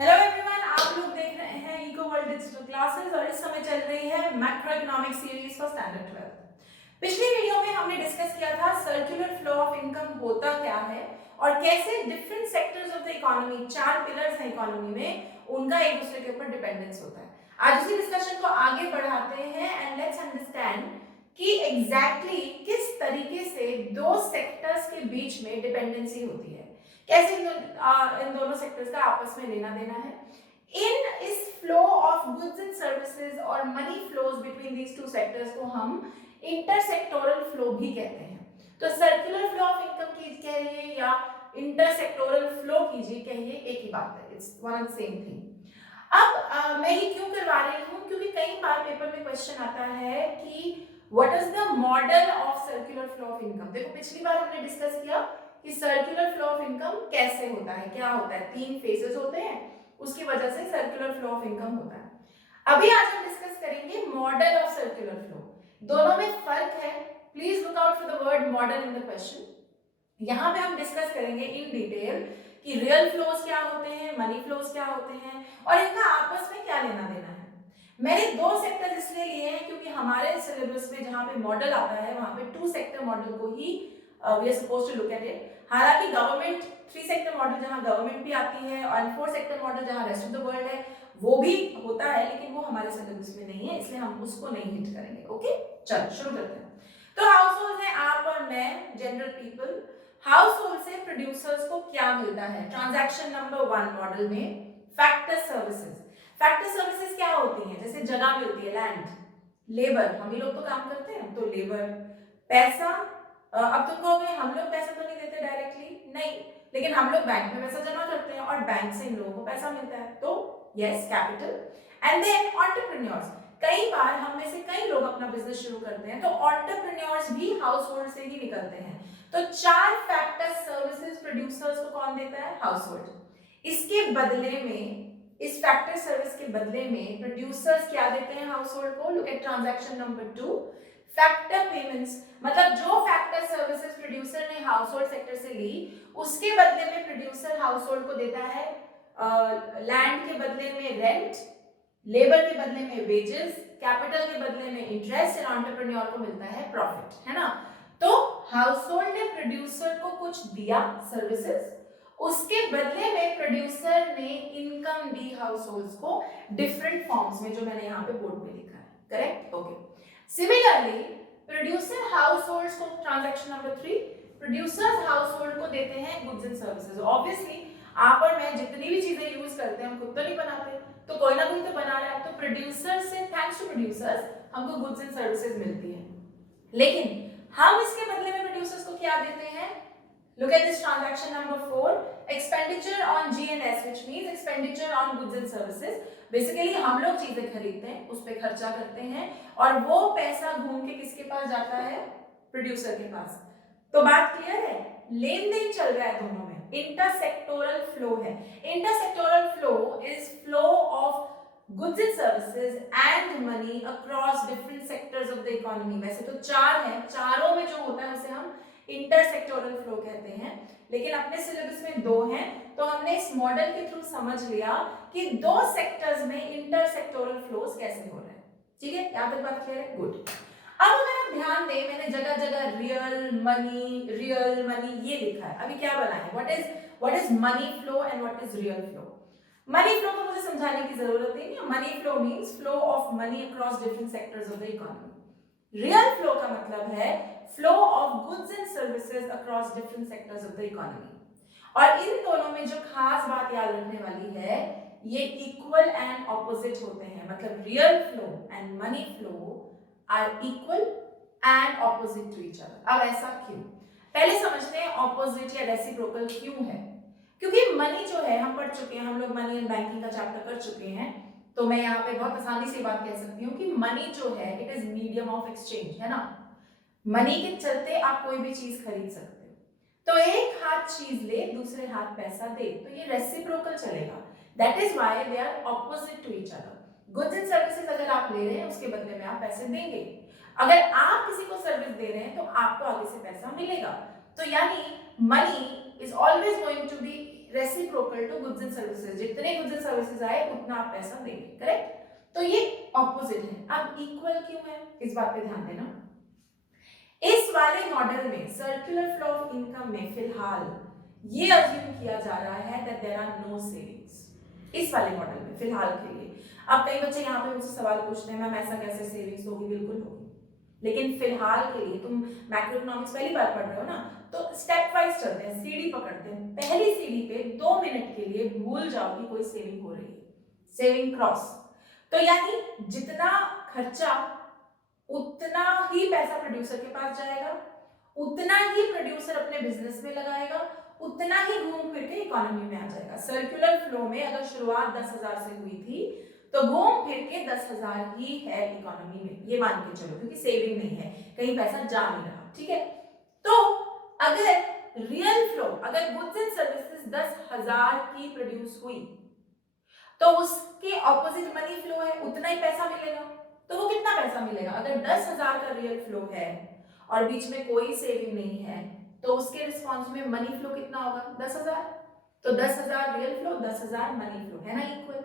Hello everyone, आप लोग देख रहे हैं इको वर्ल्ड डिजिटल क्लासेस और इस समय चल रही है macro economic series for standard 12। पिछली वीडियो में हमने डिस्कस किया था सर्कुलर फ्लो ऑफ इनकम होता क्या है और कैसे different sectors of the economy, चार पिलर्स हैं इकोनॉमी में, उनका एक दूसरे के ऊपर डिपेंडेंस होता है। आज उसी डिस्कशन को आगे बढ़ाते हैं एंड लेट्स अंडरस्टैंड कि एग्जैक्टली किस तरीके से दो सेक्टर्स के बीच में डिपेंडेंसी होती है, कैसे इन दोनों सेक्टर्स का आपस में लेना देना है। इन इस flow of goods and services और money flows between these two sectors को हम इंटरसेक्टोरल फ्लो भी कहते हैं। तो सर्कुलर फ्लो ऑफ इनकम की कहिए या इंटरसेक्टोरल फ्लो कीजिए, कहिए, एक ही बात है, it's one and same thing. अब मैं ये क्यों करवा रही हूँ, क्योंकि कई बार पेपर में क्वेश्चन आता है कि what is the model of circular flow of income. देखो पिछली बार हमने डिस्कस किया कि सर्कुलर फ्लो ऑफ इनकम कैसे होता है, क्या होता है, तीन फेजेस होते हैं, उसकी वजह से सर्कुलर फ्लो ऑफ इनकम होता है। अभी आज हम डिस्कस करेंगे मॉडल ऑफ सर्कुलर फ्लो। दोनों में फर्क है, please look out for the word model in the question. यहाँ पे हम डिस्कस करेंगे इन डिटेल कि रियल फ्लोज क्या होते हैं, मनी फ्लोज क्या होते हैं और इनका आपस में क्या लेना देना है। मैंने दो सेक्टर इसलिए लिए हैं क्योंकि हमारे सिलेबस में जहाँ पे मॉडल आता है वहां पे टू सेक्टर मॉडल को ही we are supposed to look at it. हालांकि गवर्नमेंट थ्री सेक्टर मॉडल जहाँ गवर्नमेंट भी आती है और फोर सेक्टर मॉडल जहाँ रेस्ट ऑफ द वर्ल्ड है वो भी होता है, लेकिन वो हमारे सिलेबस में नहीं है, इसलिए हम उसको नहीं हिट करेंगे। ओके, चलो शुरू करते हैं। तो हाउस होल्ड है आप और मैं, जनरल पीपल। हाउस होल्ड से प्रोड्यूसर्स को क्या मिलता है? ट्रांजैक्शन नंबर 1 मॉडल में फैक्टर सर्विसेज। फैक्टर सर्विसेज क्या होती हैं? जैसे जगह मिलती है, लैंड, लेबर, हम ही लोग तो काम करते हैं तो लेबर, पैसा। अब तुम कहोगे हम लोग पैसा तो नहीं देते डायरेक्टली, नहीं, लेकिन हम लोग बैंक में पैसा जमा करते हैं और बैंक से इन लोगों को पैसा मिलता है, तो yes, capital. And then entrepreneurs. कई बार हम में से कई लोग अपना बिजनेस शुरू करते हैं तो एंटरप्रेन्योर्स भी हाउस होल्ड से ही निकलते हैं। तो चार फैक्टर सर्विसेज प्रोड्यूसर्स को कौन देता है? House hold. इसके बदले में, इस फैक्टर सर्विस के बदले में प्रोड्यूसर्स क्या देते हैं हाउस होल्ड को? Look at transaction number 2, factor payments. मतलब जो फैक्टर सर्विसेज प्रोड्यूसर ने हाउस होल्ड सेक्टर से ली उसके बदले में प्रोड्यूसर हाउस होल्ड को देता है लैंड के बदले में रेंट, लेबर के बदले में वेजेस, कैपिटल के बदले में इंटरेस्ट और एंटरप्रेन्योर को मिलता है प्रॉफिट, है ना। तो हाउस होल्ड ने प्रोड्यूसर को कुछ दिया सर्विसेज, उसके बदले में प्रोड्यूसर ने इनकम दी हाउस होल्ड्स को डिफरेंट फॉर्म्स में, जो मैंने यहाँ पे बोर्ड में लिखा है, correct? Okay. Similarly producer households को, transaction number 3, producers household को देते हैं गुड्स एंड सर्विसेज। ऑब्वियसली आप और मैं जितनी भी चीजें यूज करते हैं हम खुद तो नहीं बनाते, तो कोई ना कोई तो बना रहा है, तो प्रोड्यूसर से, थैंक्स टू प्रोड्यूसर्स, हमको गुड्स एंड सर्विसेज मिलती है। लेकिन हम इसके बदले में प्रोड्यूसर्स को क्या देते हैं? Look at this transaction number 4, expenditure on G&S, which means expenditure on goods and services. Basically हम लोग चीजें खरीदते हैं, उस पे खर्चा करते हैं और वो पैसा घूम के किसके पास जाता है? प्रोड्यूसर के पास। तो बात क्लियर है, लेन देन चल रहा है दोनों में, इंटरसेक्टोरल फ्लो है। Intersectoral flow is flow of goods and services and money across different sectors of the economy। वैसे तो चार हैं, चारों में जो होता है उसे हम इंटरसेक्टोरल फ्लो कहते हैं, लेकिन अपने सिलेबस में दो हैं, तो हमने इस मॉडल के थ्रू समझ लिया कि दो सेक्टर्स में इंटरसेक्टोरल फ्लोज कैसे हो रहे हैं। ठीक है, यहाँ तक बात क्लियर है? गुड। अब अगर आप ध्यान दें, मैंने जगह जगह रियल मनी ये लिखा है। अभी क्या बना है? What is money flow and what is real flow. Money flow को मुझे समझाने की जरूरत ही नहीं है। Money flow means flow of money across different sectors of the economy. Real flow का मतलब है flow of goods and services across different sectors of the economy. और इन दोनों में जो खास बात याद रखने वाली है, ये इक्वल एंड ऑपोजिट होते हैं। मतलब real flow and money flow are equal and opposite to each other. अब ऐसा क्यों? पहले समझते हैं ऑपोजिट या रेसिप्रोकल क्यों है। क्योंकि मनी जो है, हम पढ़ चुके हैं, हम लोग मनी एंड बैंकिंग का चैप्टर कर चुके हैं, तो मैं यहाँ पे बहुत आसानी से बात कह सकती हूँ कि मनी जो है it is medium of exchange, है ना। मनी के चलते आप कोई भी चीज खरीद सकते हो, तो एक हाथ चीज ले दूसरे हाथ पैसा दे, तो ये रेसिप्रोकल चलेगा। That is why they are opposite to each other. Goods and services अगर आप ले रहे हैं उसके बदले में आप पैसे देंगे, अगर आप किसी को सर्विस दे रहे हैं तो आपको आगे से पैसा मिलेगा। तो यानी money is always going to be reciprocal to goods and services, जितने गुड्स एंड सर्विसेज आए उतना आप पैसा देंगे, करेक्ट। तो ये ऑपोजिट है। अब इक्वल क्यों है, इस बात पे ध्यान देना। इस वाले मॉडल में सर्कुलर फ्लो ऑफ इनकम में फिलहाल ये अज्यूम किया जा रहा है that there are no savings. इस वाले मॉडल में फिलहाल के लिए। अब कई बच्चे यहाँ पे मुझसे सवाल पूछते हैं, मैम ऐसा कैसे सेविंग्स होगी? बिल्कुल होगी, लेकिन फिलहाल के लिए तुम मैक्रो इकोनॉमिक्स पहली बार पढ़ रहे हो ना, तो स्टेप वाइज चलते हैं, सीढ़ी पकड़ते हैं। पहली सीढ़ी पे 2 मिनट के लिए भूल जाओ कि कोई सेविंग हो रही है, सेविंग क्रॉस। तो यानी जितना खर्चा उतना ही पैसा प्रोड्यूसर के पास जाएगा, उतना ही प्रोड्यूसर अपने बिजनेस में लगाएगा, उतना ही घूम फिर के इकोनॉमी में आ जाएगा। सर्कुलर फ्लो में अगर शुरुआत 10,000 से हुई थी तो घूम फिर के 10,000 ही है इकोनॉमी में, ये मान के चलो, क्योंकि सेविंग नहीं है, कहीं पैसा जा नहीं रहा, ठीक है। तो अगर रियल फ्लो, अगर गुड्स एंड सर्विसेज 10,000 की प्रोड्यूस हुई तो उसके ऑपोजिट मनी फ्लो है, उतना ही पैसा मिलेगा। तो वो कितना पैसा मिलेगा? अगर 10,000 का रियल फ्लो है और बीच में कोई सेविंग नहीं है तो उसके रिस्पॉन्स में मनी फ्लो कितना होगा? 10,000। तो 10,000 रियल फ्लो, 10,000 मनी फ्लो, है ना इक्वल।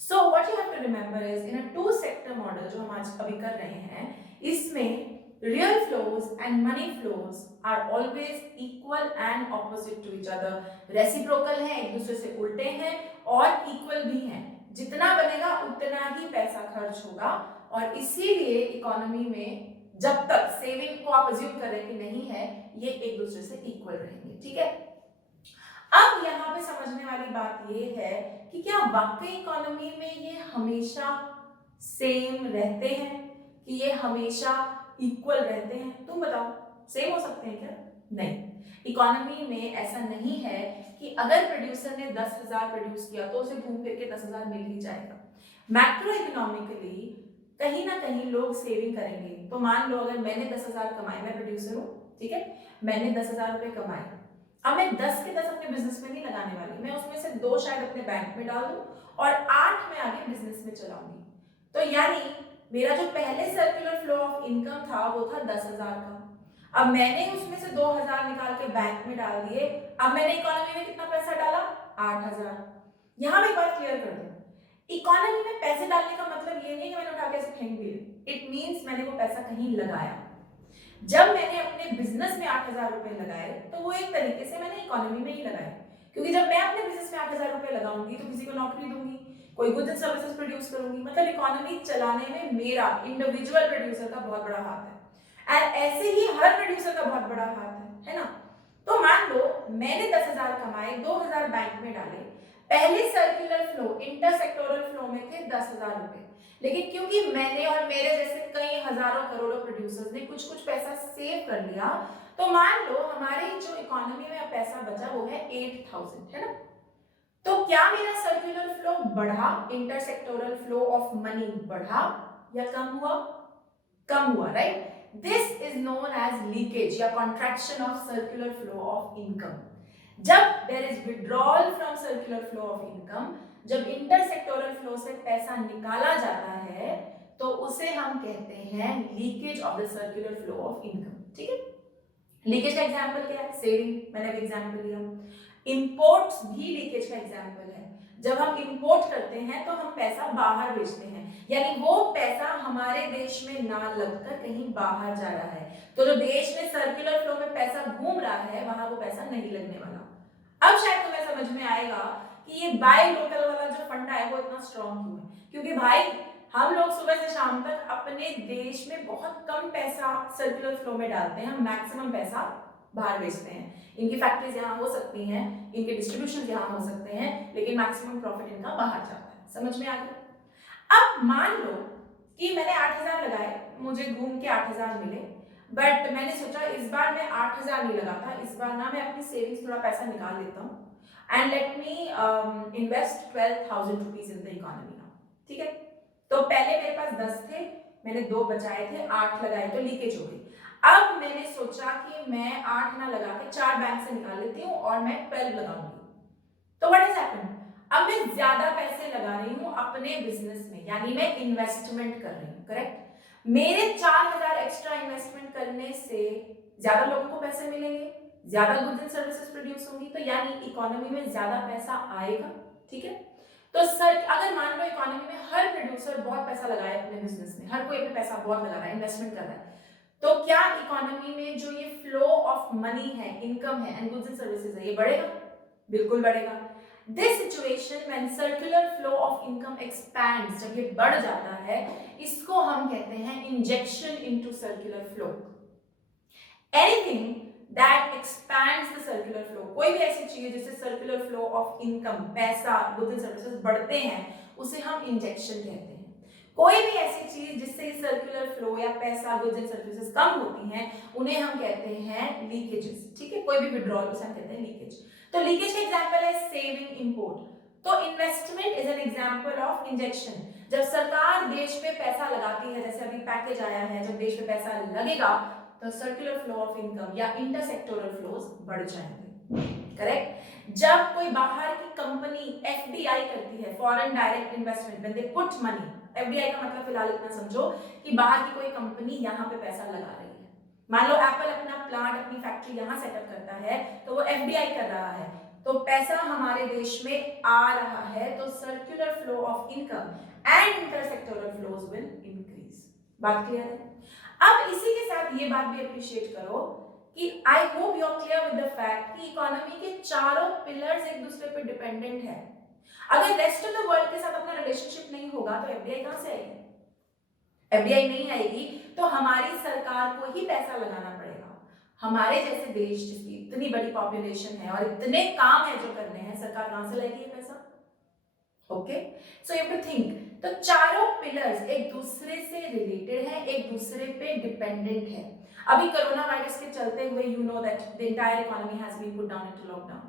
So what you have to remember is in a two sector model जो हम आज अभी कर रहे हैं, इसमें real flows and money flows are always equal and opposite to each other। Reciprocal हैं, एक दूसरे से उल्टे हैं और इक्वल भी हैं। जितना बनेगा उतना ही पैसा खर्च होगा और इसीलिए इकोनॉमी में जब तक सेविंग को आप अज्यूम कर रहे हैं कि नहीं है, ये एक दूसरे से इक्वल रहेंगे, ठीक है। अब यहाँ पे समझने वाली बात ये है कि क्या वाकई इकोनॉमी में ये हमेशा सेम रहते हैं कि ये हमेशा इक्वल रहते हैं? तुम बताओ, सेम हो सकते हैं क्या? नहीं, इकोनॉमी में ऐसा नहीं है कि अगर प्रोड्यूसर ने 10,000 प्रोड्यूस किया तो उसे घूम फिर के 10,000 मिल ही जाएगा। मैक्रो इकोनॉमिकली कहीं ना कहीं लोग सेविंग करेंगे। तो मान लो अगर मैंने 10,000 कमाए, मैं प्रोड्यूसर हूँ, ठीक है, मैंने 10,000 रुपए कमाए, अब मैं 10 के 10 अपने बिजनेस में नहीं लगाने वाली, मैं उसमें से 2 शायद अपने बैंक में डाल दूं और 8 में आगे बिजनेस में चलाऊंगी। तो यानी मेरा जो पहले सर्कुलर फ्लो ऑफ इनकम था वो था 10,000 का। अब मैंने उसमें से 2,000 निकाल के बैंक में डाल दिए, अब मैंने इकोनॉमी में कितना पैसा डाला? 8,000। यहां मैं एक बात क्लियर कर दूं, इकोनॉमी में पैसे डालने का मतलब ये नहीं कि मैंने उठा के ऐसे फेंक दिए। इट मींस मैंने वो पैसा कहीं लगाया। जब मैंने अपने बिजनेस में 8,000 रुपए लगाए तो वो एक तरीके से मैंने इकोनॉमी में ही लगाए, क्योंकि जब मैं अपने बिजनेस में 8,000 रुपए लगाऊंगी तो किसी को नौकरी दूंगी, कोई गुड्स एंड सर्विसेज प्रोड्यूस करूंगी, मतलब इकोनॉमी चलाने में मेरा इंडिविजुअल प्रोड्यूसर का बहुत बड़ा हाथ है। एंड ऐसे ही हर प्रोड्यूसर का बहुत बड़ा हाथ है ना। तो मान लो मैंने 10,000 कमाए, 2,000 बैंक में डाले, पहले सर्कुलर फ्लो इंटरसेक्टोरल फ्लो में थे 10,000 रुपए, लेकिन क्योंकि मैंने और मेरे जैसे कई हजारों करोड़ों प्रोड्यूसर्स ने कुछ कुछ पैसा सेव कर लिया, तो मान लो हमारे जो इकोनॉमी में पैसा बचा वो है 8,000, है ना। तो क्या मेरा सर्कुलर फ्लो बढ़ा, इंटरसेक्टोरल फ्लो ऑफ मनी बढ़ा या कम हुआ? कम हुआ, right. This is known as leakage या contraction of circular flow of income. जब there is withdrawal from circular flow of income, जब इंटरसेक्टोरल फ्लो से पैसा निकाला जाता है तो उसे हम कहते हैं leakage of the circular flow of income, ठीक है। लीकेज का एग्जांपल क्या है? सेविंग, मैंने अभी एग्जांपल लिया। इंपोर्ट्स भी लीकेज का एग्जांपल है। जब हम इंपोर्ट करते हैं तो हम पैसा बाहर भेजते हैं, यानी वो पैसा हमारे देश में ना लगकर कहीं बाहर जा रहा है। तो जो देश में सर्कुलर फ्लो में पैसा घूम रहा है वहां वो पैसा नहीं लगने वाला। अब शायद तुम्हें समझ में आएगा कि ये बाय लोकल वाला जो फंडा है वो इतना स्ट्रॉन्ग क्यों है। क्योंकि भाई हम लोग सुबह से शाम तक अपने देश में बहुत कम पैसा सर्कुलर फ्लो में डालते हैं, हम मैक्सिमम पैसा बाहर भेजते हैं। इनकी फैक्ट्रीज यहाँ हो सकती हैं, इनके डिस्ट्रीब्यूशन यहाँ हो सकते हैं, लेकिन मैक्सिमम प्रॉफिट इनका बाहर जाता है। समझ में आ गया? अब मान लो कि मैंने 8,000 लगाए, मुझे घूम के 8,000 मिले, बट मैंने सोचा इस बार मैं 8,000 नहीं लगाता, इस बार ना मैं अपनी सेविंग्स थोड़ा पैसा निकाल लेता हूँ and let me invest 12,000 rupees in the economy now, ठीक है। तो पहले मेरे पास 10 थे, मैंने 2 बचाए थे, 8 लगाए तो लीकेज हो गई। अब मैंने सोचा कि मैं 8 ना लगा के 4 बैंक से निकाल लेती हूँ और मैं 12 लगाऊंगी। तो व्हाट इज हैपेंड? अब मैं ज्यादा पैसे लगा रही हूँ अपने बिजनेस में, यानी मैं इन्वेस्टमेंट कर रही हूँ, करेक्ट। मेरे 4,000 एक्स्ट्रा इन्वेस्टमेंट करने से ज्यादा लोगों को पैसे मिलेंगे, ज्यादा गुड्स एंड सर्विसेज प्रोड्यूस होंगी तो यानी इकोनॉमी में ज्यादा पैसा आएगा, ठीक है। तो सर अगर मान लो इकोनॉमी में हर प्रोड्यूसर बहुत पैसा लगाए अपने बिजनेस में, हर कोई अपने पैसा बहुत लगा रहा है, इन्वेस्टमेंट कर रहा है, तो क्या इकोनॉमी में जो ये फ्लो ऑफ मनी है, इनकम है एंड गुड्स एंड सर्विसेज है, ये बढ़ेगा? बिल्कुल बढ़ेगा। This situation when circular flow of income expands, जब ये बढ़ जाता है, इसको हम कहते हैं injection into circular flow. Anything that expands the circular flow, कोई भी ऐसी चीज जिससे सर्कुलर फ्लो ऑफ इनकम, पैसा, गुड्स एंड सर्विसेज बढ़ते हैं, उसे हम इंजेक्शन कहते हैं। कोई भी ऐसी चीज जिससे सर्कुलर फ्लो या पैसा, गुड्स एंड सर्विसेज कम होती हैं, उन्हें हम कहते हैं लीकेजेस, ठीक है। कोई भी विड्रॉल उसे हम कहते हैं लीकेज। तो लीकेज का एग्जांपल है सेविंग, इंपोर्ट। तो investment is an example of injection. जब सरकार देश पे पैसा लगाती है, जैसे अभी पैकेज आया है, जब देश पे पैसा लगेगा तो सर्कुलर फ्लो ऑफ इनकम या इंटरसेक्टोरल फ्लोज बढ़ जाएंगे, करेक्ट। जब कोई बाहर की कंपनी एफडीआई करती है, foreign direct investment, when they put money, FDI का मतलब फिलहाल इतना समझो कि बाहर की कोई कंपनी यहाँ पे पैसा लगा रही है। मान लो एप्पल अपना प्लांट, अपनी फैक्ट्री यहाँ सेटअप करता है, तो वो एफडीआई कर रहा है, तो पैसा हमारे देश में आ रहा है, तो circular flow of income and intersectoral flows will increase. बात क्लियर है? अब इसी के साथ ये बात भी अप्रिशिएट करो कि I hope you are clear with the fact कि इकोनॉमी के चारों पिलर्स एक दूसरे पे डिपेंडेंट है। अगर रेस्ट ऑफ द वर्ल्ड के साथ अपना रिलेशनशिप नहीं होगा तो एफडीआई कहां से आएगी? एफडीआई नहीं आएगी तो हमारी सरकार को ही पैसा लगाना पड़ेगा। हमारे जैसे देश जिसकी इतनी बड़ी पॉपुलेशन है और इतने काम है जो करने हैं, सरकार कहां से लाएगी ये पैसा? Okay, so you have to think. तो चारों पिलर्स एक दूसरे से रिलेटेड है, एक दूसरे पे डिपेंडेंट है। अभी कोरोना वायरस के चलते हुए you know that the entire economy has been put down into lockdown.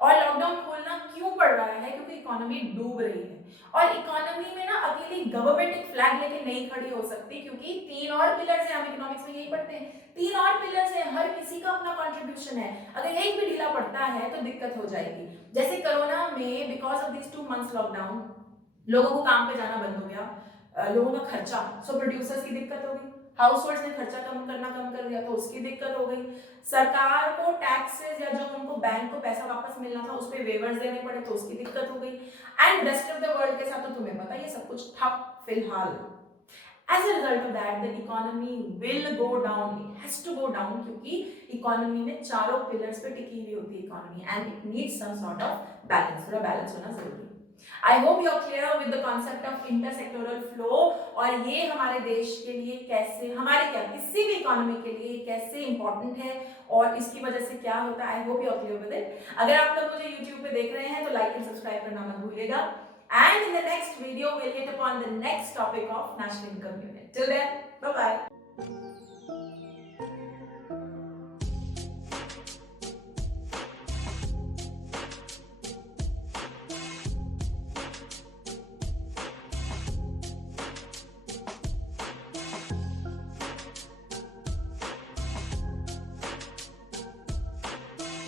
और लॉकडाउन खोलना क्यों पड़ रहा है? क्योंकि इकोनॉमी डूब रही है। और इकोनॉमी में ना अकेली गवर्नमेंट एक फ्लैग लेके नहीं खड़ी हो सकती, क्योंकि तीन और पिलर्स हैं, हम इकोनॉमिक्स में यही पढ़ते हैं, तीन और पिलर्स हैं, हर किसी का अपना कंट्रीब्यूशन है। अगर एक भी ढीला पड़ता है तो दिक्कत हो जाएगी। जैसे कोरोना में because of this 2 months lockdown, लोगों को काम पे जाना बंद हो गया, लोगों का खर्चा, सो प्रोड्यूसर्स की दिक्कत हो गई, हाउस होल्ड्स ने खर्चा कम कर दिया तो उसकी दिक्कत हो गई, सरकार को टैक्सेस या जो उनको बैंक को पैसा वापस मिलना था उस पर वेवर्स देने पड़े तो उसकी दिक्कत हो गई। And rest of the world के साथ तो तुम्हें पता ये सब कुछ ठप फिलहाल। As a result of that, the economy will go down. It has to go down क्योंकि इकोनॉमी में चारों पिलर्स पे टिकी हुई होती है economy, and it needs some sort of balance. थोड़ा बैलेंस होना जरूरी है। I hope you are clear with the concept of intersectoral flow, और ये हमारे देश के लिए कैसे, हमारे क्या किसी भी इकोनॉमी के लिए कैसे इंपॉर्टेंट है और इसकी वजह से क्या होता है। I hope you are clear with it. अगर आप लोग मुझे YouTube पे देख रहे हैं तो लाइक एंड सब्सक्राइब करना मत भूलिएगा। And in the next video, we'll hit upon the next topic of national income unit. Till then, bye-bye.